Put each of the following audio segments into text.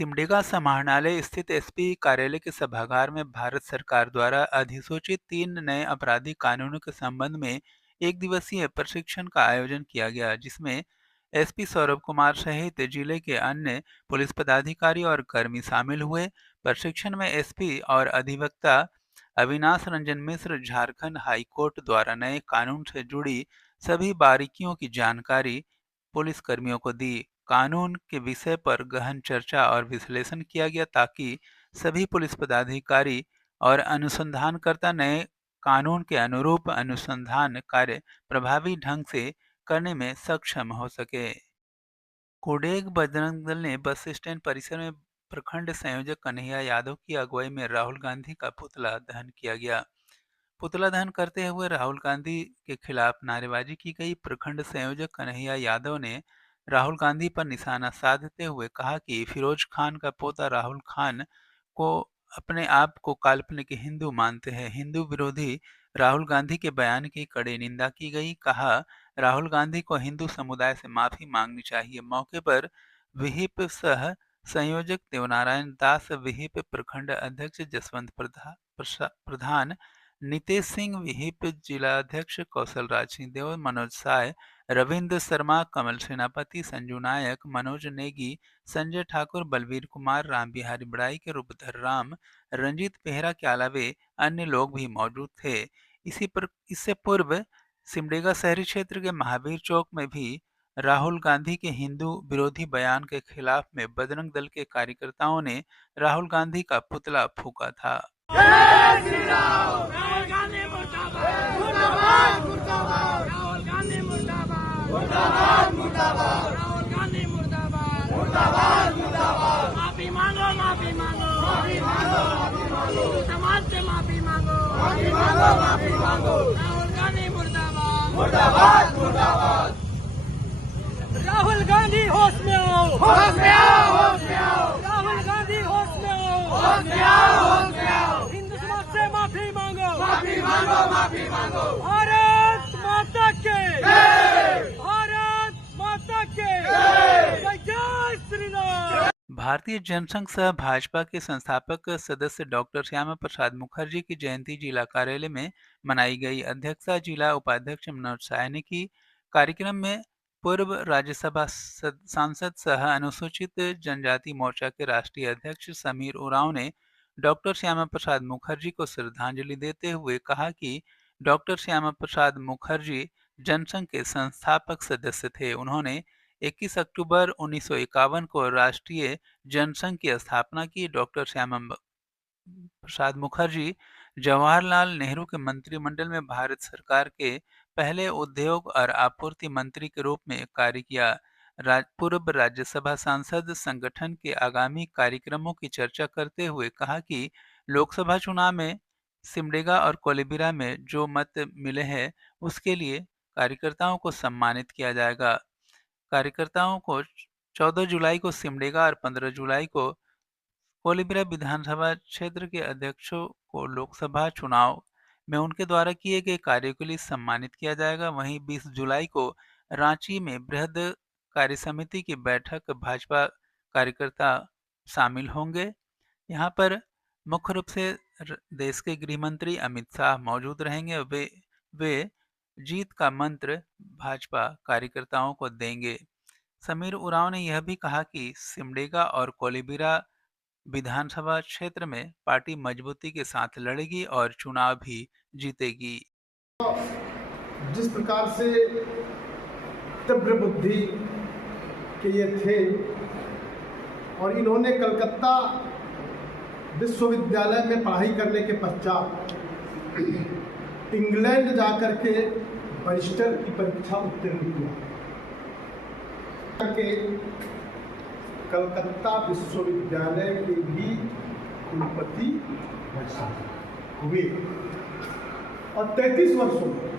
सिमडेगा समाहरणालय स्थित एसपी कार्यालय के सभागार में भारत सरकार द्वारा अधिसूचित 3 नए आपराधिक कानूनों के संबंध में एक दिवसीय प्रशिक्षण का आयोजन किया गया, जिसमें एसपी सौरभ कुमार सहित जिले के अन्य पुलिस पदाधिकारी और कर्मी शामिल हुए। प्रशिक्षण में एसपी और अधिवक्ता अविनाश रंजन मिश्र झारखंड हाई कोर्ट द्वारा नए कानून से जुड़ी सभी बारीकियों की जानकारी पुलिस कर्मियों को दी। कानून के विषय पर गहन चर्चा और विश्लेषण किया गया ताकि सभी पुलिस पदाधिकारी और अनुसंधानकर्ता नए कानून के अनुरूप अनुसंधान कार्य प्रभावी ढंग से करने में सक्षम हो सके। कोडेग बजरंग दल ने बस स्टैंड परिसर में प्रखंड संयोजक कन्हैया यादव की अगुवाई में राहुल गांधी का पुतला दहन किया गया। पुतला दहन करते हुए राहुल गांधी के खिलाफ नारेबाजी की गई। प्रखंड संयोजक कन्हैया यादव ने राहुल गांधी पर निशाना साधते हुए कहा कि फिरोज खान का पोता राहुल खान को अपने आप को काल्पनिक हिंदू मानते हैं। हिंदू विरोधी राहुल गांधी के बयान की कड़ी निंदा की गई। कहा, राहुल गांधी को हिंदू समुदाय से माफी मांगनी चाहिए। मौके पर विहिप सह संयोजक देवनारायण दास, विहिप प्रखंड अध्यक्ष जसवंत प्रधान, नितेश सिंह विहिप, जिलाध्यक्ष कौशल राज सिंहदेव, मनोज साय, रविंद्र शर्मा, कमल सेनापति, संजू नायक, मनोज नेगी, संजय ठाकुर, बलवीर कुमार, राम बिहारी बड़ाई के रूपधर राम, रंजीत बेहरा के अलावे अन्य लोग भी मौजूद थे। इससे पूर्व सिमडेगा शहरी क्षेत्र के महावीर चौक में भी राहुल गांधी के हिंदू विरोधी बयान के खिलाफ में बजरंग दल के कार्यकर्ताओं ने राहुल गांधी का पुतला फूंका था। माफी मांगो, माफी मांगो, माफी मांगो, समाज से माफी मांगो, माफी मांगो, माफी मांगो। राहुल गांधी मुर्दाबाद, मुर्दाबाद, मुर्दाबाद। राहुल गांधी होश में आओ, होश में आओ, होश में आओ। राहुल गांधी होश में आओ, होश में आओ, होश में आओ। हिंदू समाज से माफी मांगो, माफी मांगो, माफी मांगो। भारत माता के जय, भारत माता के जय, जय श्री राम। भारतीय जनसंघ सह भाजपा के संस्थापक सदस्य डॉक्टर श्यामा प्रसाद मुखर्जी की जयंती जिला कार्यालय में मनाई गई। अध्यक्षता जिला उपाध्यक्ष मनोज साय ने की। कार्यक्रम में पूर्व राज्यसभा सांसद सह अनुसूचित जनजाति मोर्चा के राष्ट्रीय अध्यक्ष समीर उरांव ने डॉक्टर श्यामा प्रसाद मुखर्जी को श्रद्धांजलि देते हुए कहा कि डॉक्टर श्यामा प्रसाद मुखर्जी जनसंघ के संस्थापक सदस्य थे। उन्होंने 21 अक्टूबर 1951 को राष्ट्रीय जनसंघ की स्थापना की। डॉक्टर श्यामा प्रसाद मुखर्जी जवाहरलाल नेहरू के मंत्रिमंडल में भारत सरकार के पहले उद्योग और आपूर्ति मंत्री के रूप में कार्य किया। पूर्व राज्यसभा सांसद संगठन के आगामी कार्यक्रमों की चर्चा करते हुए कहा कि लोकसभा चुनाव में सिमडेगा और कोलेबिरा में जो मत मिले हैं उसके लिए कार्यकर्ताओं को सम्मानित किया जाएगा। कार्यकर्ताओं को 14 जुलाई को सिमडेगा और 15 जुलाई को कोलिब्रा विधानसभा क्षेत्र के अध्यक्षों को लोकसभा चुनाव में उनके द्वारा किए गए कार्यों के लिए सम्मानित किया जाएगा। वहीं 20 जुलाई को रांची में बृहद कार्य समिति की बैठक भाजपा कार्यकर्ता शामिल होंगे। यहाँ पर मुख्य रूप से देश के गृह मंत्री अमित शाह मौजूद रहेंगे। वे जीत का मंत्र भाजपा कार्यकर्ताओं को देंगे। समीर उरांव ने यह भी कहा कि सिमडेगा और कोलिबिरा विधानसभा क्षेत्र में पार्टी मजबूती के साथ लड़ेगी और चुनाव भी जीतेगी। जिस प्रकार से तीव्र बुद्धि के ये थे और इन्होंने कलकत्ता विश्वविद्यालय में पढ़ाई करने के पश्चात इंग्लैंड जाकर के बैरिस्टर की परीक्षा उत्तीर्ण हुआ के कलकत्ता विश्वविद्यालय के भी कुलपति हुए और 33 वर्षों में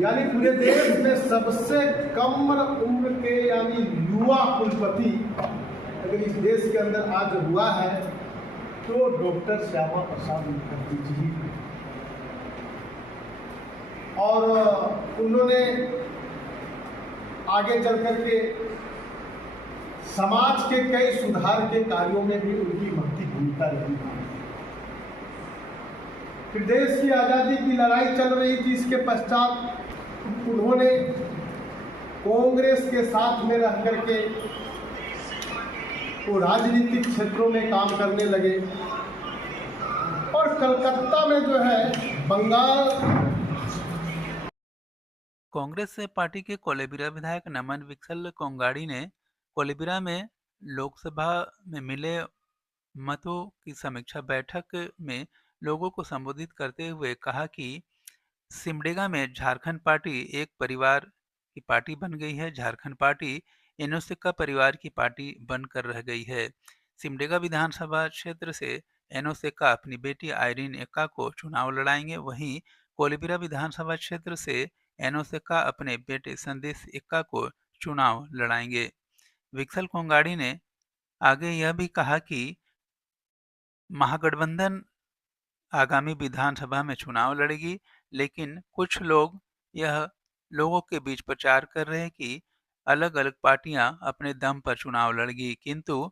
यानी पूरे देश में सबसे कम उम्र के यानी युवा कुलपति अगर इस देश के अंदर आज हुआ है तो डॉक्टर श्यामा प्रसाद मुखर्जी जी। और उन्होंने आगे चल करके समाज के कई सुधार के कार्यों में भी उनकी महती भूमिका रही। फिर देश की आज़ादी की लड़ाई चल रही थी, इसके पश्चात उन्होंने कांग्रेस के साथ में रह करके वो राजनीतिक क्षेत्रों में काम करने लगे और कलकत्ता में जो है बंगाल। कांग्रेस पार्टी के कोलेबिरा विधायक नमन विकसल कोंगाड़ी ने कोलेबिरा में लोकसभा में मिले मतों की समीक्षा बैठक में लोगों को संबोधित करते हुए कहा कि सिमडेगा में झारखंड पार्टी एक परिवार की पार्टी बन गई है। झारखंड पार्टी एनोसिका परिवार की पार्टी बनकर रह गई है। सिमडेगा विधानसभा क्षेत्र से एनोसिका अपनी बेटी आयरीन एक्का को चुनाव लड़ाएंगे। वहीं कोलेबिरा विधानसभा क्षेत्र से एनोसिका अपने बेटे संदेश एक्का को चुनाव लड़ाएंगे। विकसल कोंगाड़ी ने आगे यह भी कहा कि महागठबंधन आगामी विधानसभा में चुनाव लड़ेगी, लेकिन कुछ लोग यह लोगों के बीच प्रचार कर रहे हैं कि अलग अलग पार्टियां अपने दम पर चुनाव लड़ेगी, किंतु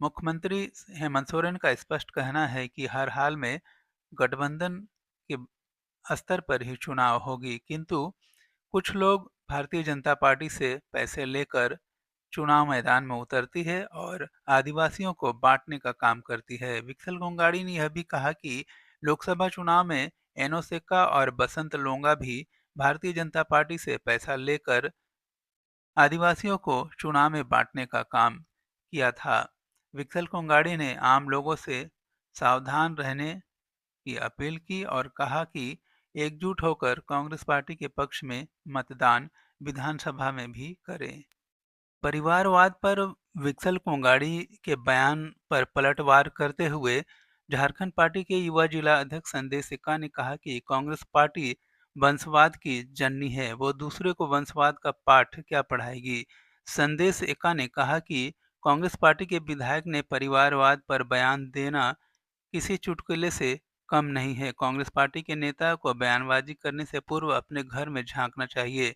मुख्यमंत्री हेमंत सोरेन का स्पष्ट कहना है कि हर हाल में गठबंधन के स्तर पर ही चुनाव होगी, किंतु कुछ लोग भारतीय जनता पार्टी से पैसे लेकर चुनाव मैदान में उतरती है और आदिवासियों को बांटने का काम करती है। विकसल कोंगाड़ी ने यह भी कहा कि लोकसभा चुनाव में एनोसिका और बसंत लोंगा भी भारतीय जनता पार्टी से पैसा लेकर आदिवासियों को चुनाव में बांटने का काम किया था। विकसल कोंगाड़ी ने आम लोगों से सावधान रहने की अपील की और कहा कि एकजुट होकर कांग्रेस पार्टी के पक्ष में मतदान विधानसभा में भी करें। परिवारवाद पर विकसल कोंगाड़ी के बयान पर पलटवार करते हुए झारखंड पार्टी के युवा जिला अध्यक्ष संदेश एक्का ने कहा कि कांग्रेस पार्टी वंशवाद की जननी है, वो दूसरे को वंशवाद का पाठ क्या पढ़ाएगी। संदेश एक्का ने कहा कि कांग्रेस पार्टी के विधायक ने परिवारवाद पर बयान देना किसी चुटकुले से कम नहीं है। कांग्रेस पार्टी के नेता को बयानबाजी करने से पूर्व अपने घर में झांकना चाहिए।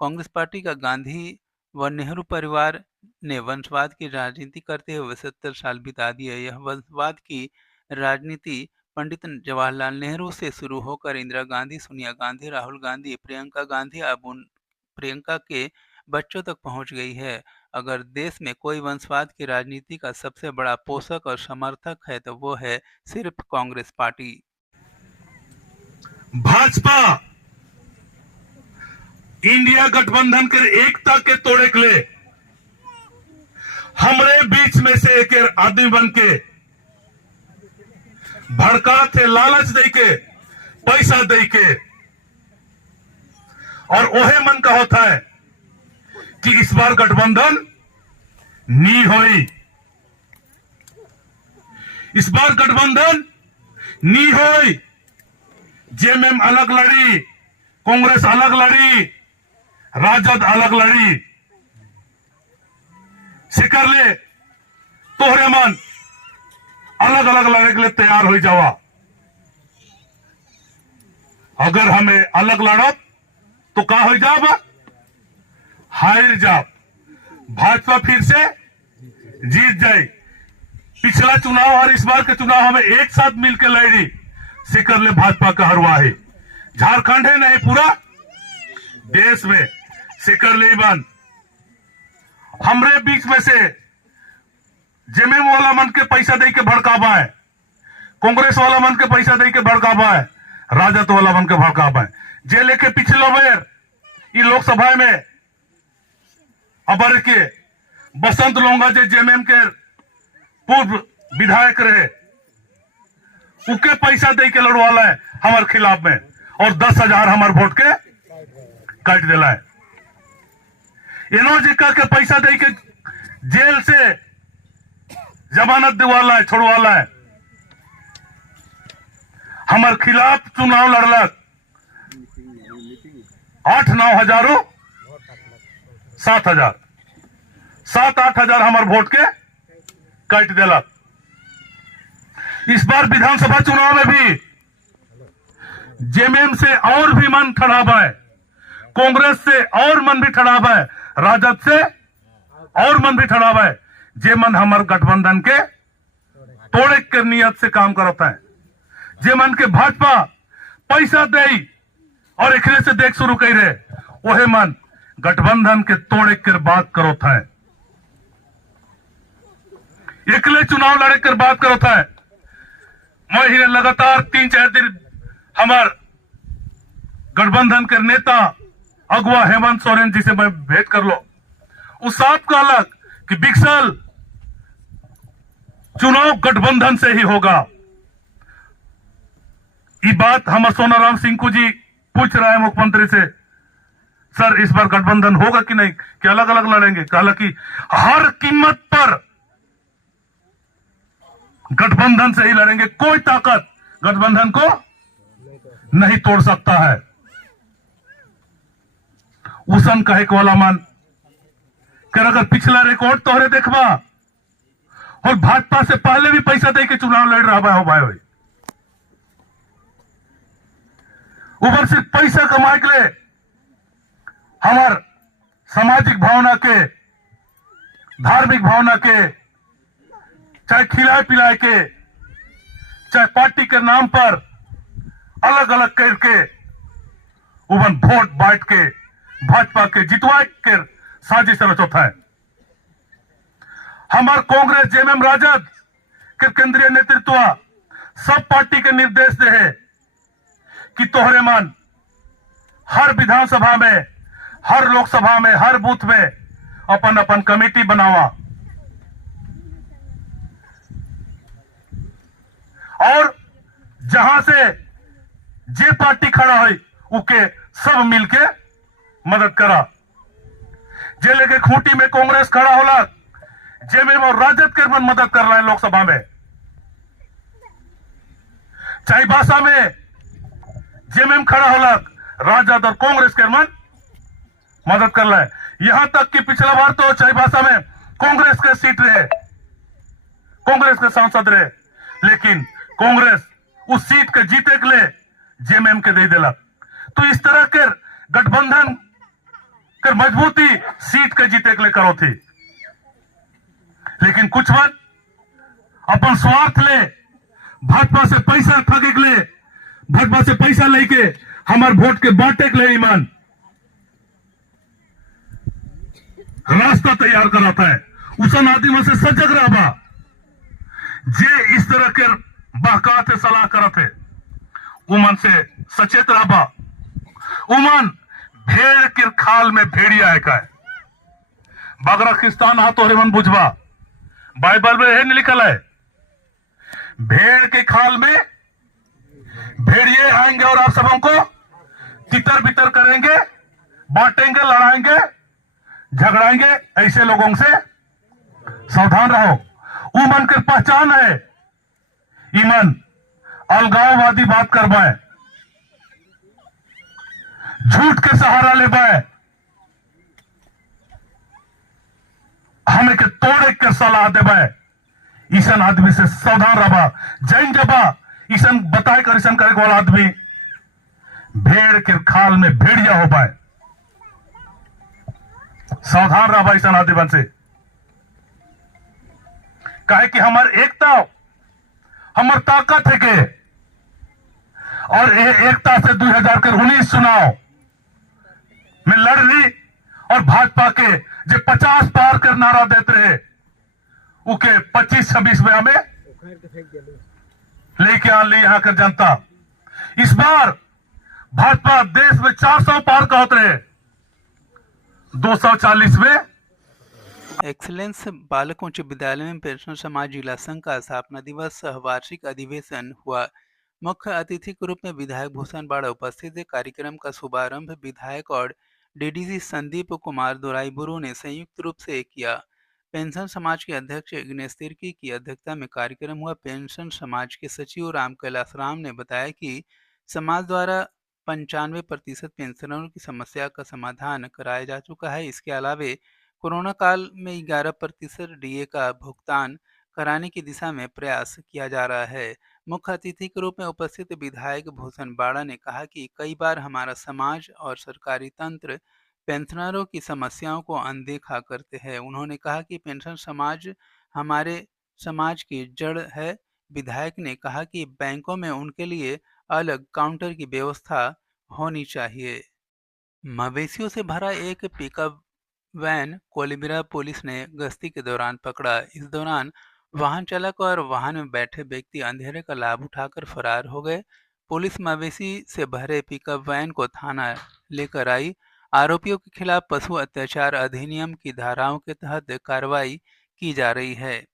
कांग्रेस पार्टी का गांधी व नेहरू परिवार ने वंशवाद की राजनीति करते हुए 70 साल बिता दिए। यह वंशवाद की राजनीति पंडित जवाहरलाल नेहरू से शुरू होकर इंदिरा गांधी, सोनिया गांधी, राहुल गांधी, प्रियंका गांधी, अब प्रियंका के बच्चों तक पहुंच गई है। अगर देश में कोई वंशवाद की राजनीति का सबसे बड़ा पोषक और समर्थक है तो वो है सिर्फ कांग्रेस पार्टी। भाजपा इंडिया गठबंधन के एकता के तोड़े के लिए हमरे बीच में से एक आदमी बन के भड़का थे, लालच दे के, पैसा दे के, और ओहे मन का होता है कि इस बार गठबंधन नी होई, इस बार गठबंधन नी होई। जेएमएम अलग लड़ी, कांग्रेस अलग लड़ी, राजद अलग लड़ी, सिकर ले तोहरे मन अलग अलग लड़ने के लिए तैयार हो जावा। अगर हमें अलग लड़ब तो का हो जाब, हार जाब। भाजपा फिर से जीत जाए। पिछला चुनाव और इस बार के चुनाव हमें एक साथ मिलकर लड़ी, सिकर ले भाजपा का हरवा है। झारखंड है नहीं, पूरा देश में सिकर ले बन। हमरे बीच में से जेएमएम वाला मन के पैसा दे के भड़कावा है, कांग्रेस वाला मन के पैसा दे के भड़कावा है, राजद वाला मन के भड़कावा है। जे लेके पिछला बेर ये लोकसभा में अबर के बसंत लोंगा जे जेएमएम के पूर्व विधायक रहे, उके पैसा दे के लड़वाला है हमारे खिलाफ में, और 10,000 हमारे वोट के काट दिला है। इनोजिका के पैसा दे के जेल से जमानत दिवाला है, छोड़वाला है। हमारे खिलाफ चुनाव लड़लक, 8-9 हजारों 7,000 7-8 हजार हमारे वोट के काट दिला। इस बार विधानसभा चुनाव में भी जेएमएम से और भी मन ठड़ावा है, कांग्रेस से और मन भी ठड़ावा है, राजद से और मन भी ठड़ावा है जे मन हमार गठबंधन के तोड़े के नियत से काम करता है, जे मन के भाजपा पैसा दे और एकरे से देख शुरू कर रहे वहे मन गठबंधन के तोड़े कर बात करोता है, एकले चुनाव लड़े कर बात करोता है। मैं ही लगातार 3-4 दिन हमार गठबंधन के नेता अगुआ हेमंत सोरेन जी से मैं भेंट कर लो, उस साफ का अलग कि बिक्सल चुनाव गठबंधन से ही होगा। ये बात हम सोनाराम सिंह जी पूछ रहा है मुख्यमंत्री से, सर इस बार गठबंधन होगा कि नहीं, कि अलग अलग लड़ेंगे? कहा कि हर कीमत पर गठबंधन से ही लड़ेंगे, कोई ताकत गठबंधन को नहीं तोड़ सकता है। उसन कहे को वाला मन कर अगर पिछला रिकॉर्ड तोहरे देखबा और भाजपा से पहले भी पैसा दे के चुनाव लड़ रहा हो भाई, ऊपर सिर्फ पैसा कमाए के लिए हमार सामाजिक भावना के, धार्मिक भावना के, चाहे खिलाए पिलाए के, चाहे पार्टी के नाम पर अलग अलग करके उबन वोट बांट के भाजपा के जितवा के साजिश रचोता है। हमार कांग्रेस जेएमएम राजद के केंद्रीय नेतृत्व सब पार्टी के निर्देश दे है कि तोहरे मन हर विधानसभा में, हर लोकसभा में, हर बूथ में अपन अपन कमेटी बनावा और जहां से जे पार्टी खड़ा है उके सब मिलके मदद करा। जे लेके खूंटी में कांग्रेस खड़ा होला, जेएमएम और राजद के मन मदद कर रहे हैं लोकसभा में, चाईबासा में जेएमएम खड़ा होला, राजद और कांग्रेस के मन मदद कर रहा है। यहां तक कि पिछला बार तो चाईबासा में कांग्रेस के सीट रहे, कांग्रेस के सांसद रहे, लेकिन कांग्रेस उस सीट के जीते के लिए जेएमएम के दे दिला। तो इस तरह के गठबंधन कर मजबूती सीट के जीते के लिए करो थी, लेकिन कुछ बात अपन स्वार्थ ले भाजपा से पैसा ठगे के लिए, भाजपा से पैसा लेके हमार वोट के बांटे के लिए ईमान रास्ता तैयार कराता है। उसन आदमी से सजग रहा जे इस तरह के बहकाते सलाह करते उमन से सचेत रहा। उमन भेड़ के खाल में भेड़िया है का बगरा खिस्तान हा तोहरे मन बुझवा, बाइबल में है लिखल है भेड़ के खाल में भेड़िए आएंगे और आप सबों को तितर बितर करेंगे, बांटेंगे, लड़ाएंगे, झगड़ाएंगे। ऐसे लोगों से सावधान रहो। उमन की पहचान है ईमन अलगाववादी बात करवाए, झूठ के सहारा ले पाए, हमें के तोड़े के सलाह दे पाए। ईसन आदमी से सावधान रहा। जैन जबा ईसन बताए कर ईसन करे वाला आदमी भेड़ के खाल में भेड़िया हो पाए। सावधान रहा ईसन आदमी से, कहे कि हमार एकता हमार ताकत है के, और एकता से 2019 चुनाव में लड़ रही और भाजपा के जो 50 पार कर नारा देते रहे उके 25-26 में हमें लेके आ ली यहां कर जनता। इस बार भाजपा देश में 400 पार का होते रहे, 240 में एक्सीलेंस बालक उच्च विद्यालय में पेंशनर समाज जिला संघ का स्थापना दिवस सह वार्षिक अधिवेशन हुआ। मुख्य अतिथि के रूप में विधायक भूषण बाड़ा उपस्थित थे। कार्यक्रम का शुभारंभ विधायक और डीडीसी संदीप कुमार दोराईबुरु ने संयुक्त रूप से किया। पेंशन समाज के अध्यक्ष गणेश तिर्की की अध्यक्षता में कार्यक्रम हुआ। पेंशन समाज के सचिव राम कैलाश राम ने बताया कि समाज द्वारा 95% पेंशनरों की समस्या का समाधान कराया जा चुका है। इसके अलावे कोरोना काल में 11% डीए का भुगतान कराने की दिशा में प्रयास किया जा रहा है। मुख्य अतिथि के रूप में उपस्थित विधायक भूषण बाड़ा ने कहा कि कई बार हमारा समाज और सरकारी तंत्र पेंशनरों की समस्याओं को अनदेखा करते हैं। उन्होंने कहा कि पेंशन समाज हमारे समाज की जड़ है। विधायक ने कहा कि बैंकों में उनके लिए अलग काउंटर की व्यवस्था होनी चाहिए। मवेशियों से भरा एक पिकअप वैन कोलिब्रा पुलिस ने गश्ती के दौरान पकड़ा। इस दौरान वाहन चालक और वाहन में बैठे व्यक्ति अंधेरे का लाभ उठाकर फरार हो गए। पुलिस मवेशी से भरे पिकअप वैन को थाना लेकर आई। आरोपियों के खिलाफ पशु अत्याचार अधिनियम की धाराओं के तहत कार्रवाई की जा रही है।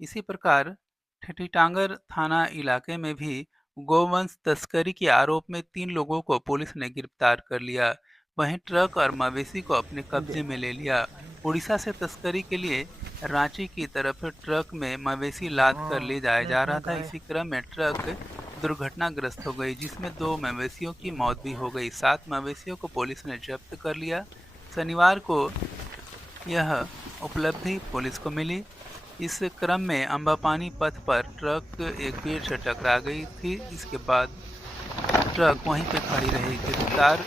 इसी प्रकार ठेठीटांगर थाना इलाके में भी गोवंश तस्करी के आरोप में 3 लोगों को पुलिस ने गिरफ्तार कर लिया। वहीं ट्रक और मवेशी को अपने कब्जे में ले लिया। उड़ीसा से तस्करी के लिए रांची की तरफ ट्रक में मवेशी लाद कर ले जाया जा रहा था। इसी क्रम में ट्रक दुर्घटनाग्रस्त हो गई, जिसमें 2 मवेशियों की मौत भी हो गई। 7 मवेशियों को पुलिस ने जब्त कर लिया। शनिवार को यह उपलब्धि पुलिस को मिली। इस क्रम में अम्बापानी पथ पर ट्रक एक पेड़ से टकरा गई थी। इसके बाद ट्रक वहीं पे खड़ी रही। गिरफ्तार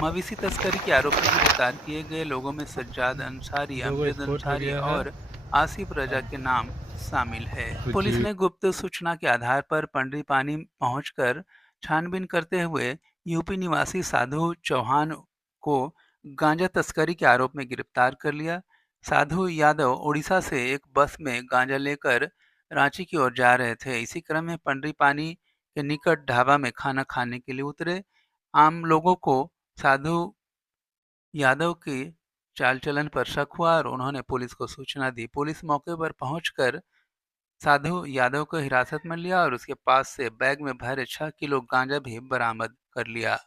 मवेशी तस्करी के आरोप में गिरफ्तार किए गए लोगों में सज्जाद अंसारी, अमजद अंसारी और आसिफ रजा के नाम शामिल है। पुलिस ने गुप्त सूचना के आधार पर पंडरीपानी पहुंचकर छानबीन करते हुए यूपी निवासी साधु चौहान को गांजा तस्करी के आरोप में गिरफ्तार कर लिया। साधु यादव उड़ीसा से एक बस में गांजा लेकर रांची की ओर जा रहे थे। इसी क्रम में पंडरीपानी के निकट ढाबा में खाना खाने के लिए उतरे। आम लोगों को साधु यादव के चाल चलन पर शक हुआ और उन्होंने पुलिस को सूचना दी। पुलिस मौके पर पहुंचकर साधु यादव को हिरासत में लिया और उसके पास से बैग में भरे 6 किलो गांजा भी बरामद कर लिया।